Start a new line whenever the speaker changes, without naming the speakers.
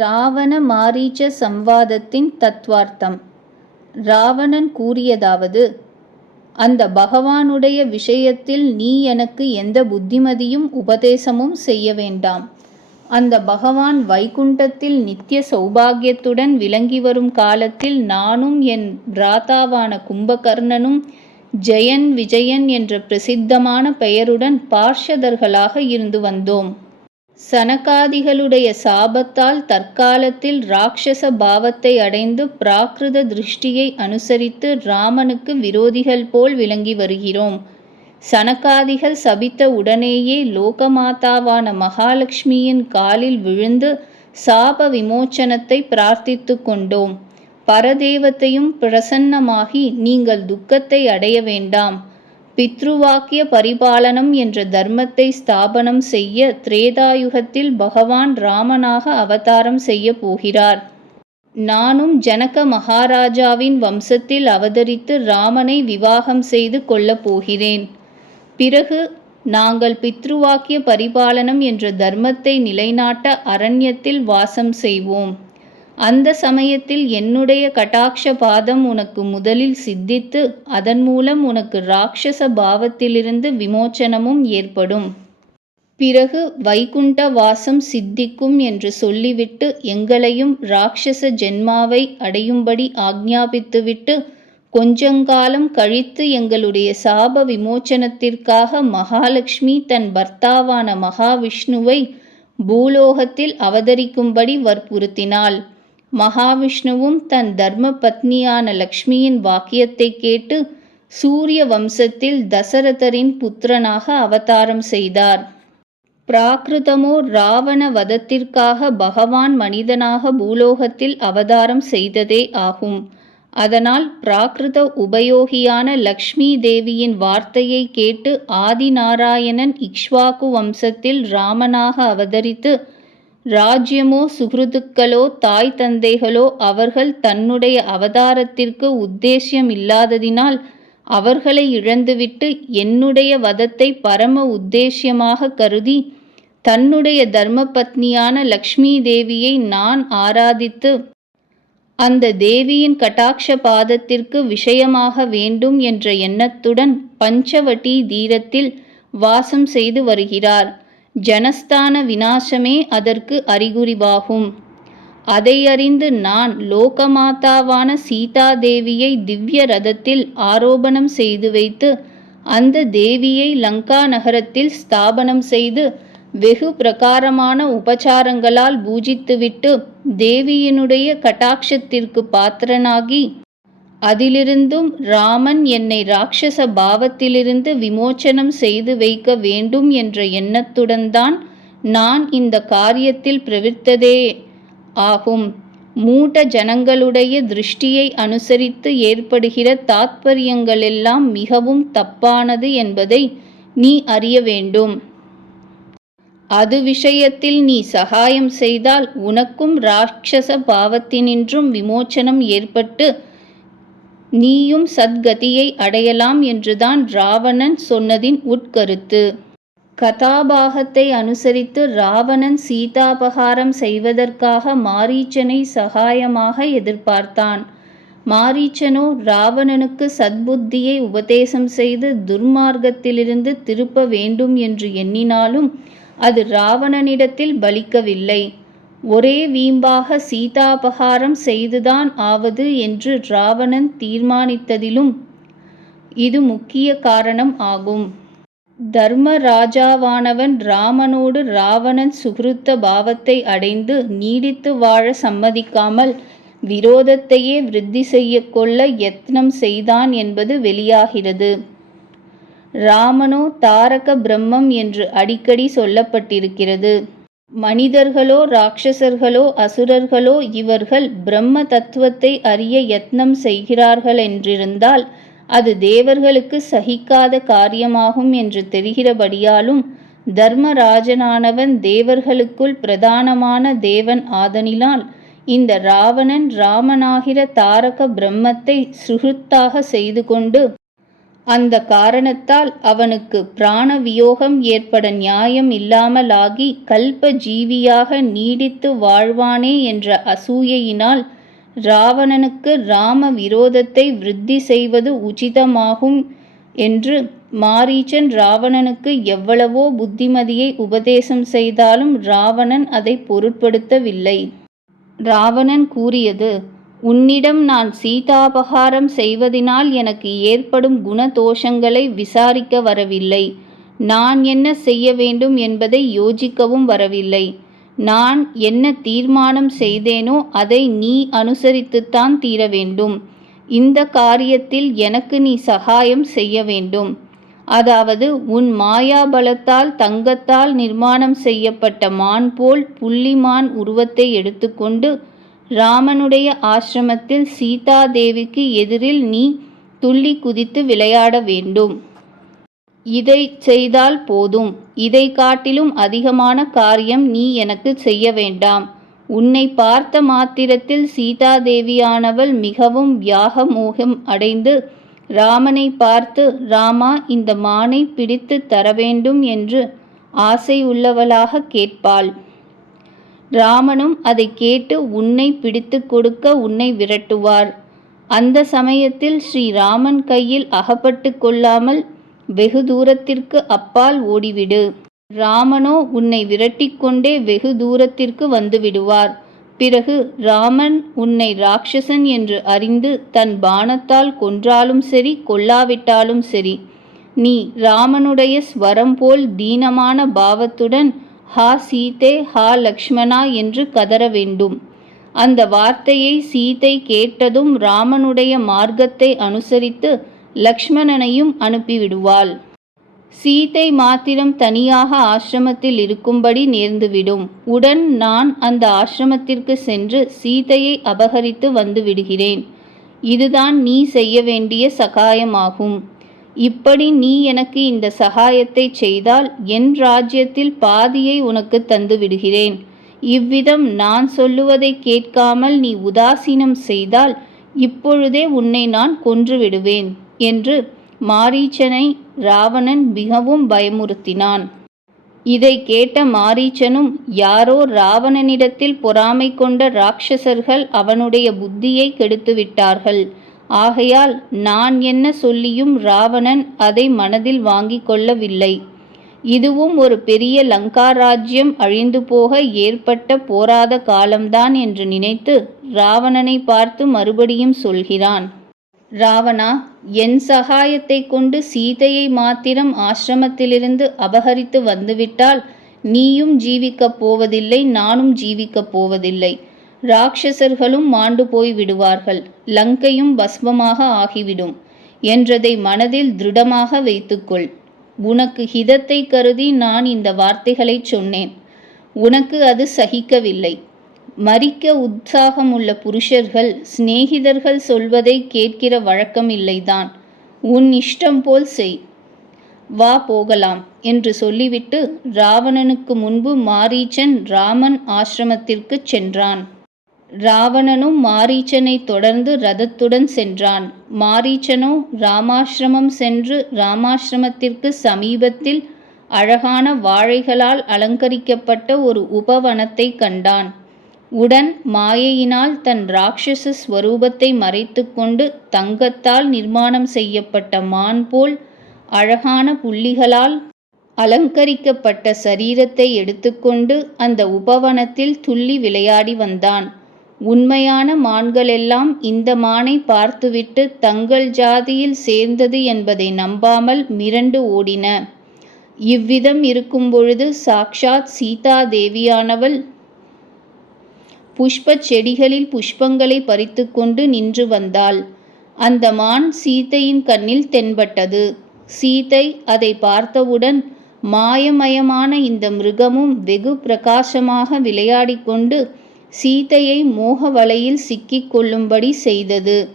ராவண மாரீச்ச சம்வாதத்தின் தத்வார்த்தம். ராவணன் கூறியதாவது அந்த பகவானுடைய விஷயத்தில் நீ எனக்கு எந்த புத்திமதியும் உபதேசமும் செய்ய வேண்டாம். அந்த பகவான் வைகுண்டத்தில் நித்திய சௌபாகியத்துடன் விளங்கி வரும் காலத்தில் நானும் என் பிராத்தாவான கும்பகர்ணனும் ஜெயன் விஜயன் என்ற பிரசித்தமான பெயருடன் பார்ஷதர்களாக இருந்து வந்தோம். சனகாதிகளுடைய சாபத்தால் தற்காலத்தில் ராட்சச பாவத்தை அடைந்து பிராகிருத திருஷ்டியை அனுசரித்து ராமனுக்கு விரோதிகள் போல் விளங்கி வருகிறோம். சனகாதிகள் சபித்த உடனேயே லோகமாதாவான மகாலட்சுமியின் காலில் விழுந்து சாப விமோச்சனத்தை பிரார்த்தித்து கொண்டோம். பரதேவத்தையும் பிரசன்னமாகி நீங்கள் துக்கத்தை அடைய வேண்டாம். பித்ருவாக்கிய பரிபாலனம் என்ற தர்மத்தை ஸ்தாபனம் செய்ய திரேதாயுகத்தில் பகவான் ராமனாக அவதாரம் செய்ய போகிறார். நானும் ஜனக மகாராஜாவின் வம்சத்தில் அவதரித்து ராமனை விவாகம் செய்து கொள்ளப் போகிறேன். பிறகு நாங்கள் பித்ருவாக்கிய பரிபாலனம் என்ற தர்மத்தை நிலைநாட்ட அரண்யத்தில் வாசம் செய்வோம். அந்த சமயத்தில் என்னுடைய கட்டாட்ச பாதம் உனக்கு முதலில் சித்தித்து அதன் மூலம் உனக்கு ராட்சச பாவத்திலிருந்து விமோச்சனமும் ஏற்படும். பிறகு வைகுண்ட வாசம் சித்திக்கும் என்று சொல்லிவிட்டு எங்களையும் ராட்சச ஜென்மாவை அடையும்படி ஆக்ஞாபித்துவிட்டு கொஞ்சங்காலம் கழித்து எங்களுடைய சாப விமோச்சனத்திற்காக மகாலட்சுமி தன் பர்த்தாவான மகாவிஷ்ணுவை பூலோகத்தில் அவதரிக்கும்படி வற்புறுத்தினாள். மகாவிஷ்ணுவும் தன் தர்ம பத்னியான லக்ஷ்மியின் வாக்கியத்தை கேட்டு சூரிய வம்சத்தில் தசரதரின் புத்திரனாக அவதாரம் செய்தார். பிராகிருதமோ ராவண வதத்திற்காக பகவான் மனிதனாக பூலோகத்தில் அவதாரம் செய்ததே ஆகும். அதனால் பிராகிருத உபயோகியான லக்ஷ்மி தேவியின் வார்த்தையை கேட்டு ஆதிநாராயணன் இக்ஷ்வாக்கு வம்சத்தில் ராமனாக அவதரித்து ராஜ்யமோ சுகிருதுக்களோ தாய் தந்தைகளோ அவர்கள் தன்னுடைய அவதாரத்திற்கு உத்தேசியம் இல்லாததினால் அவர்களை இழந்துவிட்டு என்னுடைய வதத்தை பரம உத்தேசியமாக கருதி தன்னுடைய தர்மபத்னியான லக்ஷ்மி தேவியை நான் ஆராதித்து அந்த தேவியின் கட்டாட்ச பாதத்திற்கு விஷயமாக வேண்டும் என்ற எண்ணத்துடன் பஞ்சவட்டி தீரத்தில் வாசம் செய்து வருகிறார். ஜனஸ்தான வினாசமே அதற்கு அறிகுறிவாகும். அதை அறிந்து நான் லோகமாதாவான சீதாதேவியை திவ்ய ரதத்தில் ஆரோபணம் செய்து வைத்து அந்த தேவியை லங்கா நகரத்தில் ஸ்தாபனம் செய்து வெகு பிரகாரமான உபச்சாரங்களால் பூஜித்துவிட்டு தேவியினுடைய கட்டாட்சத்திற்கு பாத்திரனாகி அதிலிருந்தும் ராமன் என்னை ராட்சச பாவத்திலிருந்து விமோச்சனம் செய்து வைக்க வேண்டும் என்ற எண்ணத்துடன் தான் நான் இந்த காரியத்தில் பிரவிர்த்ததே ஆகும். மூட ஜனங்களுடைய திருஷ்டியை அனுசரித்து ஏற்படுகிற தாத்பரியங்களெல்லாம் மிகவும் தப்பானது என்பதை நீ அறிய வேண்டும். அது விஷயத்தில் நீ சகாயம் செய்தால் உனக்கும் ராட்சச பாவத்தினின்றும் விமோச்சனம் ஏற்பட்டு நீயும் சத்கதியை அடையலாம் என்றுதான் ராவணன் சொன்னதின் உட்கருத்து. கதாபாகத்தை அனுசரித்து ராவணன் சீதாபகாரம் செய்வதற்காக மாரீச்சனை சகாயமாக எதிர்பார்த்தான். மாரீச்சனோ ராவணனுக்கு சத்புத்தியை உபதேசம் செய்து துர்மார்க்கத்திலிருந்து திருப்ப வேண்டும் என்று எண்ணினாலும் அது ராவணனிடத்தில் பலிக்கவில்லை. ஒரே வீம்பாக சீதாபகாரம் செய்துதான் ஆவது என்று ராவணன் தீர்மானித்ததிலும் இது முக்கிய காரணம் ஆகும். தர்மராஜாவானவன் ராமனோடு ராவணன் சுகிருத்த பாவத்தை அடைந்து நீடித்து வாழ சம்மதிக்காமல் விரோதத்தையே விருத்தி செய்ய கொள்ள யத்னம் செய்தான் என்பது வெளியாகிறது. ராமனோ தாரக பிரம்மம் என்று அடிக்கடி சொல்லப்பட்டிருக்கிறது. மனிதர்களோ ராட்சசர்களோ அசுரர்களோ இவர்கள் பிரம்ம தத்துவத்தை அறிய யத்னம் செய்கிறார்கள் என்றிருந்தால் அது தேவர்களுக்கு சகிக்காத காரியமாகும் என்று தெரிகிறபடியாலும் தர்மராஜனானவன் தேவர்களுக்குள் பிரதானமான தேவன் ஆதனினால் இந்த ராவணன் ராமனாகிற தாரக பிரம்மத்தை சுகுத்தாக செய்து கொண்டு அந்த காரணத்தால் அவனுக்கு பிராண வியோகம் ஏற்பட நியாயம் இல்லாமலாகி கல்ப ஜீவியாக நீடித்து வாழ்வானே என்ற அசூயையினால் ராவணனுக்கு ராம விரோதத்தை விருத்தி செய்வது உச்சிதமாகும் என்று மாரீச்சன் ராவணனுக்கு எவ்வளவோ புத்திமதியை உபதேசம் செய்தாலும் ராவணன் அதை பொருட்படுத்தவில்லை. ராவணன் கூறியது உன்னிடம் நான் சீதாபகாரம் செய்வதினால் எனக்கு ஏற்படும் குணதோஷங்களை விசாரிக்க வரவில்லை. நான் என்ன செய்ய வேண்டும் என்பதை யோசிக்கவும் வரவில்லை. நான் என்ன தீர்மானம் செய்தேனோ அதை நீ அனுசரித்துத்தான் தீர வேண்டும். இந்த காரியத்தில் எனக்கு நீ சகாயம் செய்ய வேண்டும். அதாவது உன் மாயாபலத்தால் தங்கத்தால் நிர்மாணம் செய்யப்பட்ட மான் போல் புள்ளிமான் உருவத்தை எடுத்துக்கொண்டு ராமனுடைய ஆசிரமத்தில் சீதா தேவிக்கு எதிரில் நீ துள்ளி குதித்து விளையாட வேண்டும். இதை செய்தால் போதும். இதை காட்டிலும் அதிகமான காரியம் நீ எனக்கு செய்ய வேண்டாம். உன்னை பார்த்த மாத்திரத்தில் சீதாதேவியானவள் மிகவும் வியாகமோகம் அடைந்து ராமனை பார்த்து ராமா இந்த மானை பிடித்து தர வேண்டும் என்று ஆசை உள்ளவளாக கேட்பாள். ராமனும் அதை கேட்டு உன்னை பிடித்து கொடுக்க உன்னை விரட்டுவார். அந்த சமயத்தில் ஸ்ரீராமன் கையில் அகப்பட்டு கொள்ளாமல் வெகு தூரத்திற்கு அப்பால் ஓடிவிடு. ராமனோ உன்னை விரட்டிக்கொண்டே வெகு தூரத்திற்கு வந்துவிடுவார் பிறகு ராமன் உன்னை ராட்சசன் என்று அறிந்து தன் பானத்தால் கொன்றாலும் சரி கொல்லாவிட்டாலும் சரி நீ ராமனுடைய ஸ்வரம் போல் தீனமான பாவத்துடன் ஹா சீதே ஹா லக்ஷ்மணா என்று கதற வேண்டும். அந்த வார்த்தையை சீதை கேட்டதும் ராமனுடைய மார்க்கத்தை அனுசரித்து லக்ஷ்மணனையும் அனுப்பிவிடுவாள். சீதை மாத்திரம் தனியாக ஆசிரமத்தில் இருக்கும்படி நேர்ந்துவிடும். உடன் நான் அந்த ஆசிரமத்திற்கு சென்று சீதையை அபகரித்து வந்து விடுகிறேன் இதுதான் நீ செய்ய வேண்டிய சகாயமாகும். இப்படி நீ எனக்கு இந்த சகாயத்தை செய்தால் என் ராஜ்யத்தில் பாதியை உனக்கு தந்து விடுகிறேன். இவ்விதம் நான் சொல்லுவதை கேட்காமல் நீ உதாசீனம் செய்தால் இப்பொழுதே உன்னை நான் கொன்று விடுவேன் என்று மாரீச்சனை ராவணன் மிகவும் பயமுறுத்தினான். இதை கேட்ட மாரீச்சனும் யாரோ ராவணனிடத்தில் பொறாமை கொண்ட ராட்சசர்கள் அவனுடைய புத்தியை கெடுத்துவிட்டார்கள். ஆகையால் நான் என்ன சொல்லியும் ராவணன் அதை மனதில் வாங்கிக் கொள்ளவில்லை. இதுவும் ஒரு பெரிய லங்கா ராஜ்யம் அழிந்து போக ஏற்பட்ட போராத காலம்தான் என்று நினைத்து ராவணனை பார்த்து மறுபடியும் சொல்கிறான். ராவணா என் சகாயத்தை கொண்டு சீதையை மாத்திரம் ஆசிரமத்திலிருந்து அபகரித்து வந்துவிட்டால் நீயும் ஜீவிக்கப் போவதில்லை நானும் ஜீவிக்கப் போவதில்லை. ராட்சசர்களும் மாண்டு போய் விடுவார்கள். லங்கையும் பஸ்மமாக ஆகிவிடும். என்றதை மனதில் திருடமாக வைத்துக்கொள். உனக்கு ஹிதத்தை கருதி நான் இந்த வார்த்தைகளை சொன்னேன். உனக்கு அது சகிக்கவில்லை. மறிக்க உற்சாகம் உள்ள புருஷர்கள் சிநேகிதர்கள் சொல்வதை கேட்கிற வழக்கம் இல்லைதான் உன் இஷ்டம் போல் செய். வா போகலாம் என்று சொல்லிவிட்டு ராவணனுக்கு முன்பு மாரீச்சன் ராமன் ஆசிரமத்திற்குச் சென்றான். ராவணனும் மாரீச்சனை தொடர்ந்து ரதத்துடன் சென்றான். மாரீச்சனோ ராமாசிரமம் சென்று ராமாசிரமத்திற்கு சமீபத்தில் அழகான வாழைகளால் அலங்கரிக்கப்பட்ட ஒரு உபவனத்தை கண்டான். உடன் மாயையினால் தன் ராட்சச ஸ்வரூபத்தை மறைத்து கொண்டு தங்கத்தால் நிர்மாணம் செய்யப்பட்ட மான் போல் அழகான புள்ளிகளால் அலங்கரிக்கப்பட்ட சரீரத்தை எடுத்துக்கொண்டு அந்த உபவனத்தில் துள்ளி விளையாடி வந்தான். உண்மையான மான்களெல்லாம் இந்த மானை பார்த்துவிட்டு தங்கள் ஜாதியில் சேர்ந்தது என்பதை நம்பாமல் மிரண்டு ஓடின. இவ்விதம் இருக்கும்பொழுது சாக்ஷாத் சீதா தேவியானவள் புஷ்ப செடிகளில் புஷ்பங்களை பறித்து கொண்டு நின்று வந்தாள். அந்த மான் சீதையின் கண்ணில் தென்பட்டது. சீதை அதை பார்த்தவுடன் மாயமயமான இந்த மிருகமும் வெகு விளையாடி கொண்டு சீதையை மோக வலையில் சிக்கிக் கொள்ளும்படி செய்தது.